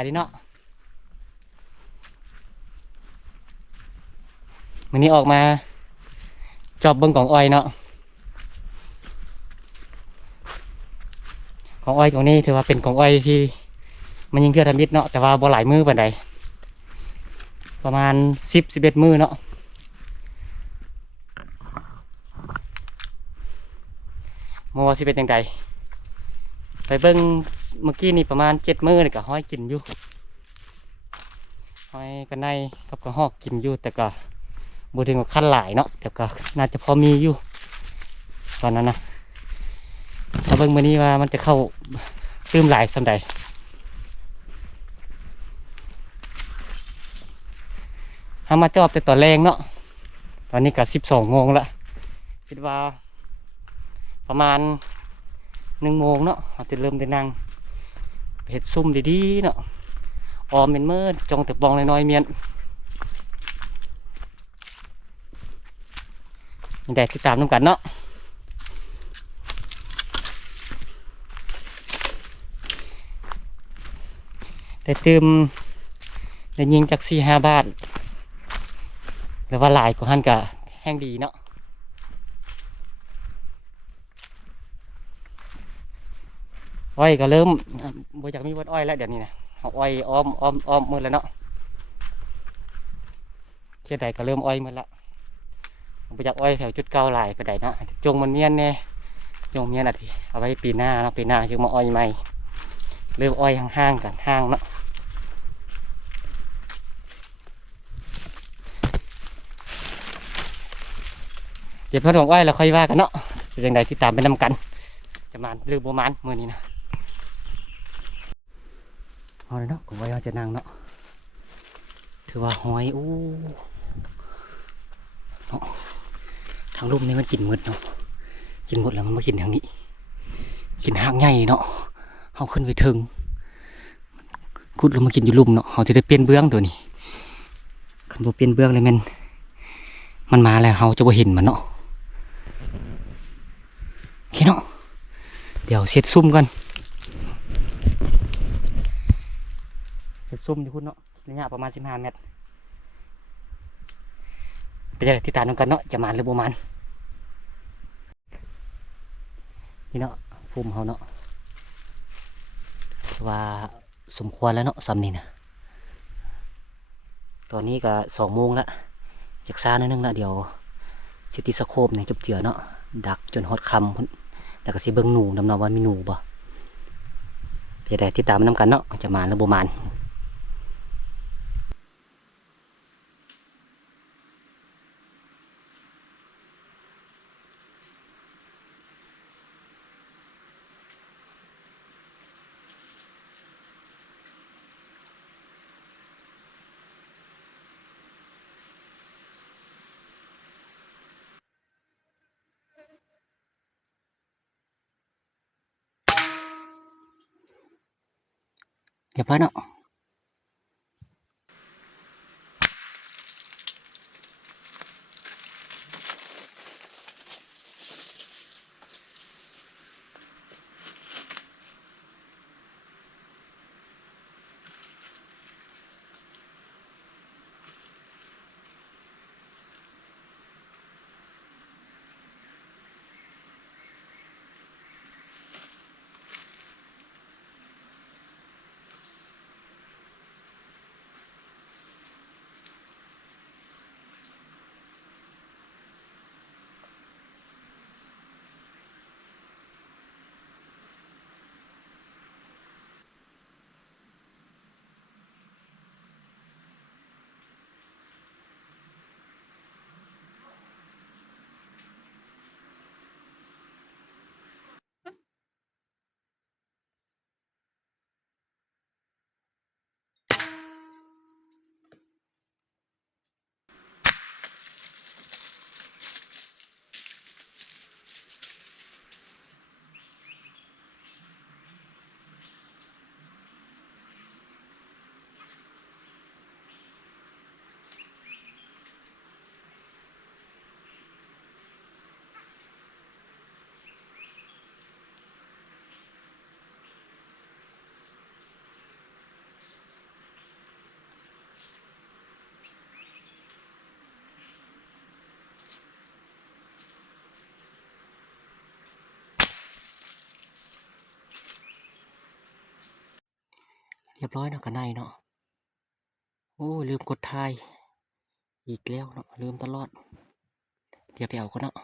ายดีเนาะวันนี้ออกมาจอบเบิ้งของอ้อยเนาะของอ้อยของนี้ถือว่าเป็นของอ้อยที่มันยังเทื่อทำมิดเนาะแต่ว่าบ่หลายมือปานใดประมาณ11 มือเนาะโมว่าสิเป็นจังใดไปเบิ้งเมื่อกี้นี่ประมาณ7 มือนี่ก็ห้อยกินอยู่ห้อยกันในกับกระหอกกินอยู่แต่ก็บ่ถึงกับขั้นหลายเนาะแต่ก็น่าจะพอมีอยู่ตอนนั้นนะมาเบิ้งมื้อนี้ว่ามันจะเข้าตื้มหลายส่ำใดถ้ามาจอบแต่ตอนแรงเนาะตอนนี้ก็12 โมงละคิดว่าประมาณ1 โมงเนาะเราจะเริ่มได้นั่งเห็ดซุ่มดีๆเนาะออมเป็นเมื่อจงแต่บองน้อยๆเมียนนี่ได้ที่ตามน้ำกันเนาะแต่เติมได้ยิงจาก4-5 บาทหรือว่าหลายกว่าหันกะแห้งดีเนาะอ้อยก็เริ่มบ่อยากมีวัดอ้อยแล้วเดี๋ยวนี้นะเอาอ้อยอ้อมมือแล้วเนาะเชื่อใดก็เริ่มอ้อยมือละบ่อยากอ้อยแถวจุดเก่าหลายก็ได้นะจงมันเมียนแน่จงเมียนอ่ะทีเอาไว้ปีหน้าเนาะปีหน้าจึงมาอ้อยใหม่เริ่มอ้อยห่างๆกันห่างเนาะเดี๋ยวเพื่อนบอกอ้อยเราค่อยว่ากันเนาะเป็นยังไงที่ตามไปนำกันจะมาลืมโบมันมือนี้นะเอาเลยเนาะผมว่าจะนั่งเนาะถือว่าหอยอู้เนาะทางลุ่มนี้มันกินหมดเนาะกินหมดแล้วมันมากินทางนี้กินหางใหญ่เนาะเขาขึ้นไปถึงกุดลงมากินอยู่ลุ่มเนาะเขาจะได้เปลี่ยนเบื้องตัวนี้คำว่าเปลี่ยนเบื้องเลยมันมาแล้วเขาจะบ่เห็นมันเนาะโอเคเนาะเดี๋ยวเสร็จซุ่มกันเสร็จซุ่มที่คุณเนาะระยะประมาณ15 เมตรไปเจอที่ตาน้องกันเนาะจะมาหรือบ่มันนี่เนาะภูมิเขาเนาะว่าสมควรแล้วเนาะซ้ำนี่นะตอนนี้ก็2 โมงแล้วจากซ่าหน่อยนึงละเดี๋ยวสิติสโคปเนี่ยจบเจือเนาะดักจนฮอดคำแต่ก็สิเบิ่งหนูนำเนาะว่ามีหนูบ่จะได้ที่ตามน้ำกันเนาะจะมาหรือบ่มันเรียบร้อยเนาะ รียบร้อยเนาะกันในเนาะโอ้ลืมกดถ่ายอีกแล้วเนาะลืมตลอดเดี๋ยวไปเอาก่อนเนาะ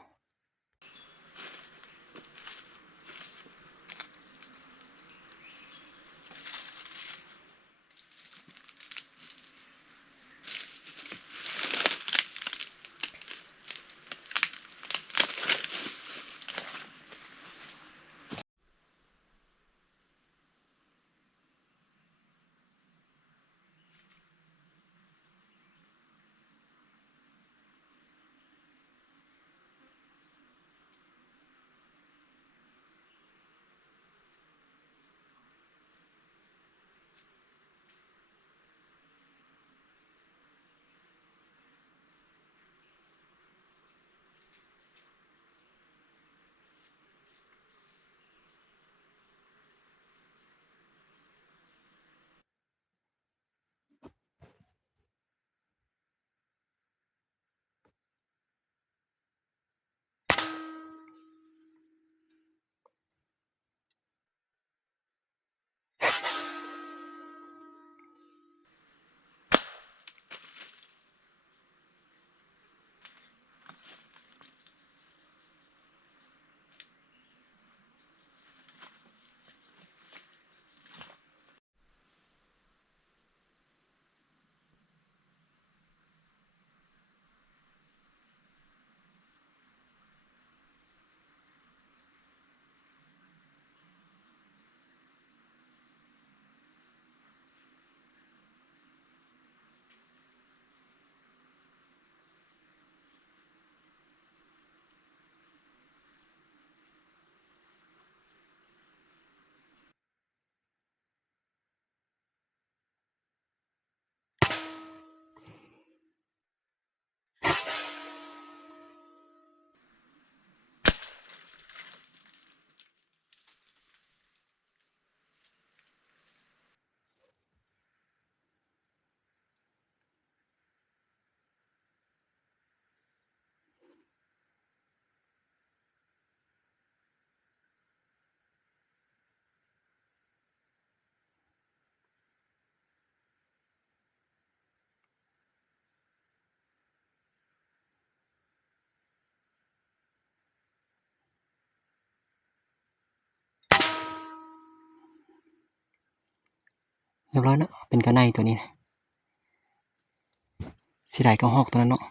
เรียบร้อยเนาะเป็นกันในตัวนี้นะสิได้ก็ฮอกตัวนั้นเนาะ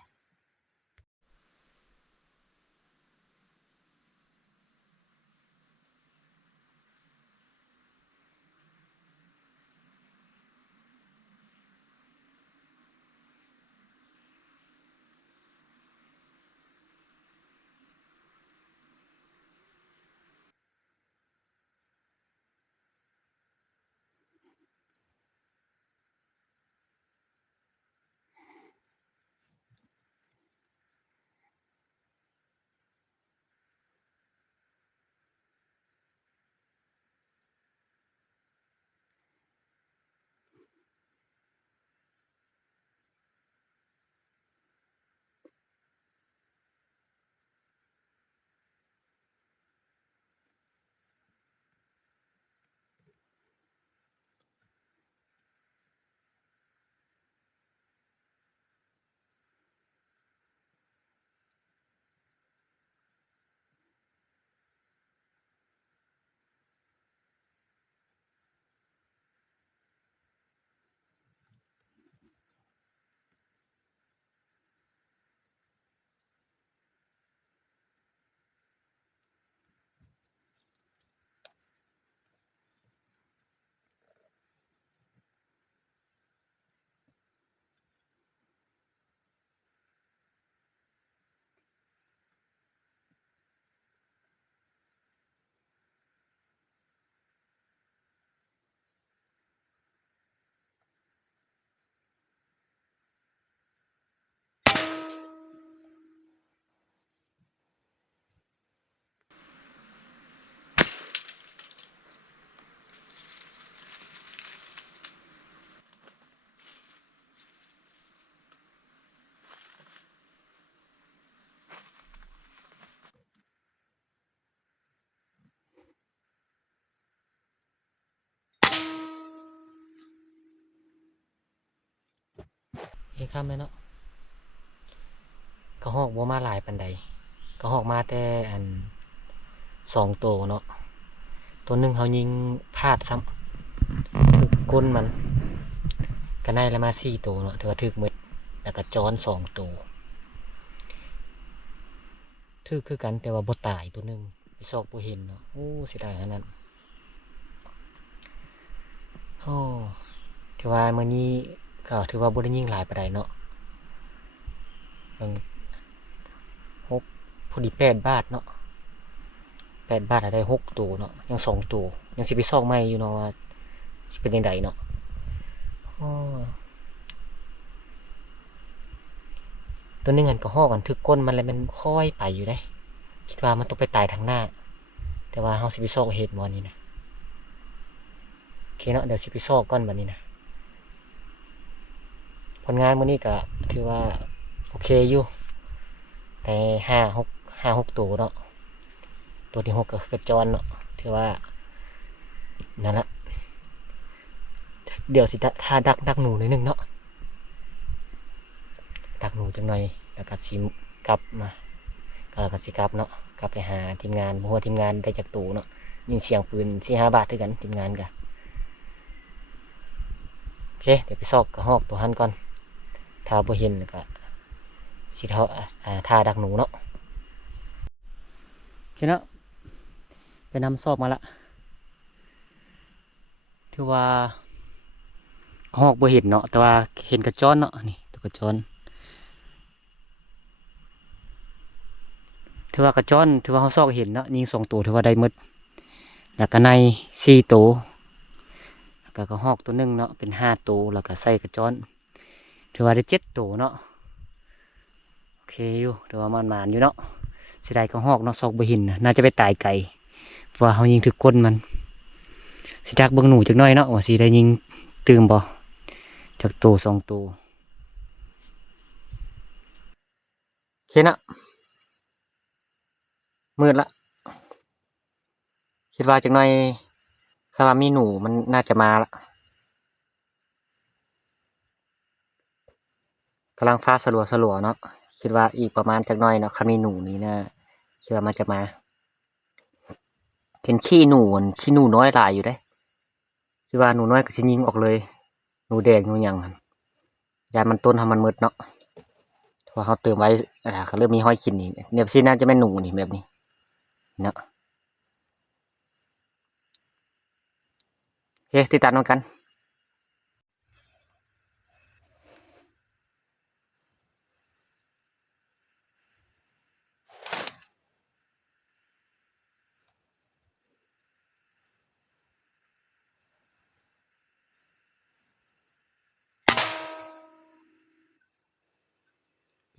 เฮ้ยข้ามเลยเนาะกระหอกบ่มาหลายปันใดกระหอกมาแต่อัน2 ตัวเนาะตัวหนึ่งเขายิงพลาดซ้ำถึกก้นมันก็ได้แล้วมา4 ตัวเนาะถือว่าถึกหมดแล้วก็จอน2 ตัวถือคือกันแต่ว่าบ่ตายตัวหนึ่งไปซอกบ่เห็นเนาะโอ้เสียดายอันนั้นโอ้ถือว่ามื้อนี้ก็ถือว่าบ่ได้ยิงหลายปานใดเนาะเบิ่งพอดี8 บาทเนาะ8 บาทได้6 ตัวเนาะยัง2 ตัวยังสิไปซอกใหม่อยู่เนาะว่าสิเป็นจังไดเนาะโอ้ตัวหนึงอันก็ฮ้อกันถึกก้นมันแล้วมันค่อยไปอยู่ได้คิดว่ามันต้องไปตายทางหน้าแต่ว่าเฮาสิไปซอกเฮ็ดบ่นี่นะโอเคเนาะเดี๋ยวสิไปซอกก่อนบัดนี้นะผลงานมื้อนี้ก็ถือว่าโอเคอยู่แต่5 6 ตัวเนาะตัวที่6ก็คือกระจรเนาะถือว่านั่นละเดี๋ยวสิถ้าดักหนูนิดนึงเนาะดักหนูจังหน่อยแล้วก็สิกลับมาก็แล้วก็สิกลับเนาะกลับไปหาทีมงานบ่ฮู้ว่าทีมงานได้จากตูเนาะยิงเสียงปืน4-5 บาทด้วยกันทีมงานก็โอเคเดี๋ยวไปซอกกระหอกตัวหันก่อนถ้าบ่เห็นแล้วก็สิท่าดักหนูเนาะโอเคเนาะไปนำซอกมาละถือว่า หอกบ่เห็นเนาะแต่ว่าเห็นกระจอนเนาะนี่ตัวกระจอนถือว่ากระจอนถือว่าเขาซอกเห็นเนาะยิง2 ตัวถือว่าได้หมดแล้วก็ใน4 ตัวแล้วก็กระหอกตัวหนึงเนาะเป็น5 ตัวแล้วก็ใส่กระจอนถือว่าได้7 ตัวเนาะโอเคอยู่ถือว่ามันอยู่เนาะเสียดายกระหอกเนาะซอกบ่เห็นน่าจะไปตายไกลเพราะว่าเขายิงถึกก้นมันสิดักเบิ่งหนูจักหน่อยเนาะว่าสิได้ยิงตื่มบ่จากตัว2 ตัวโอเคเนาะมืดละคิดว่าจักหน่อยถ้าว่ามีหนูมันน่าจะมาละกำลังฟ้าสลัวเนาะคิดว่าอีกประมาณจักหน่อยเนาะถ้ามีหนูนี่นะคิดว่ามันจะมาเห็นขี้หนูขี้หนูน้อยหลายอยู่ได้คิดว่าหนูน้อยก็สิยิงออกเลยหนูแดงหนูหยังหั่นยามันต้นทำมันมืดเนาะเพราะว่าเขาเติมไว้เขาเริ่มมีห้อยกินนี่เนี่ยสิน่าจะแม่นหนูนี่แบบนี้เนาะโอเคติดตามกัน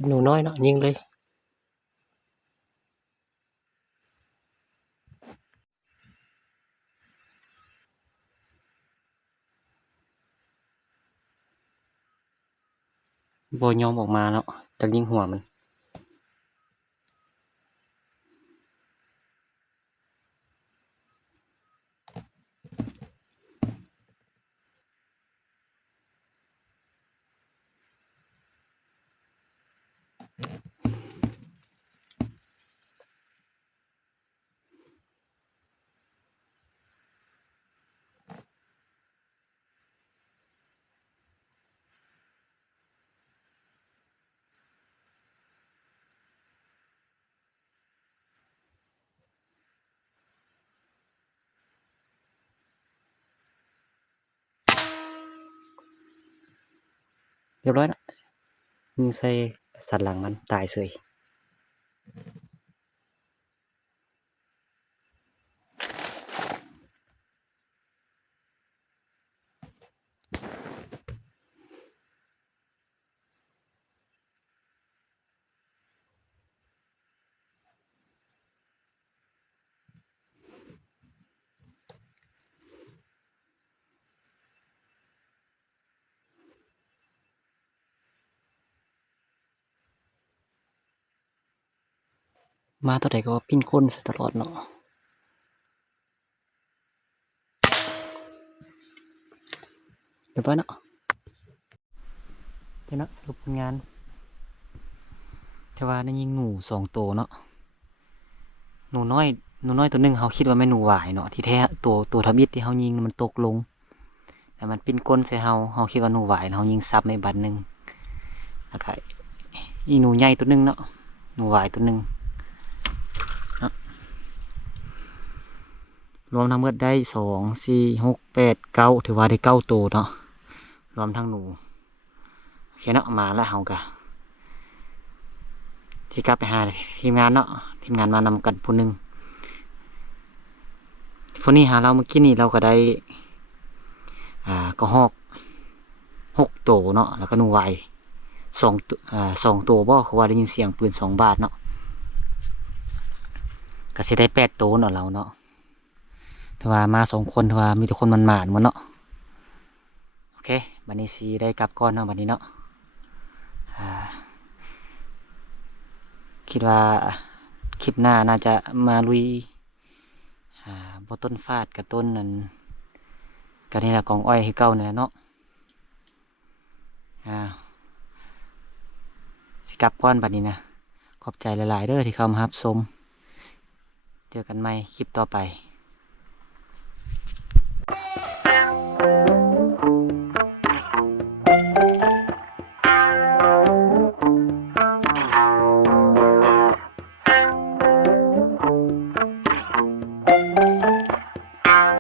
หนูน้อยเนาะยิงเลยโบยอมออกมาเนาะจะยิงหัวมันเรียบร้อยนะยิงใส่สัตว์หลังมันตายเสยมาตัวใดก็ปิ้นก้นใส่ตลอดเนาะเรียบร้อยเนาะ จะเนาะสรุปผลงานแต่ว่าได้ยิงหนู2 ตัวเนาะหนูน้อยตัวหนึงเขาคิดว่าแม่นหนูหวายเนาะที่แท้ตัวทำอิฐที่เขายิงมันตกลงแต่มันปิ้นก้นใส่เขาคิดว่าหนูหวายแล้วเขายิงซับในบัดหนึ่งแล้วก็อีหนูใหญ่ตัวหนึงเนาะหนูหวายตัวหนึงเนาะรวมทั้งหมดได้2 4 6 8 9ถือว่าได้9 ตัวเนาะรวมทั้งหนูโอเคเนาะมาแล้วเขาก็ที่กลับไปหาทีมงานเนาะทีมงานมานำกันผู้หนึ่งคนนี้หาเราเมื่อกี้นี่เราก็ได้ก็หอก6 ตัวเนาะแล้วก็หนูไว2 ตัวบ่เขาว่าได้ยินเสียงปืน2 บาทเนาะก็สิได้8 ตัวเนาะเราเนาะแต่ว่ามา2 คนแต่ว่ามีแต่คนมันหมานหมดเนาะโอเคบัดนี้สิได้กลับก่อนเนาะบัดนี้เนาะอ่าคิดว่าคลิปหน้าน่าจะมาลุยบ่ต้นฟาดกับต้นนั้นก็นี่แหละกองอ้อยให้เก่าเนี่ยเนาะสิกลับก่อนบัดนี้นะขอบใจหลายๆเด้อที่เข้ามารับชมเจอกันใหม่คลิปต่อไป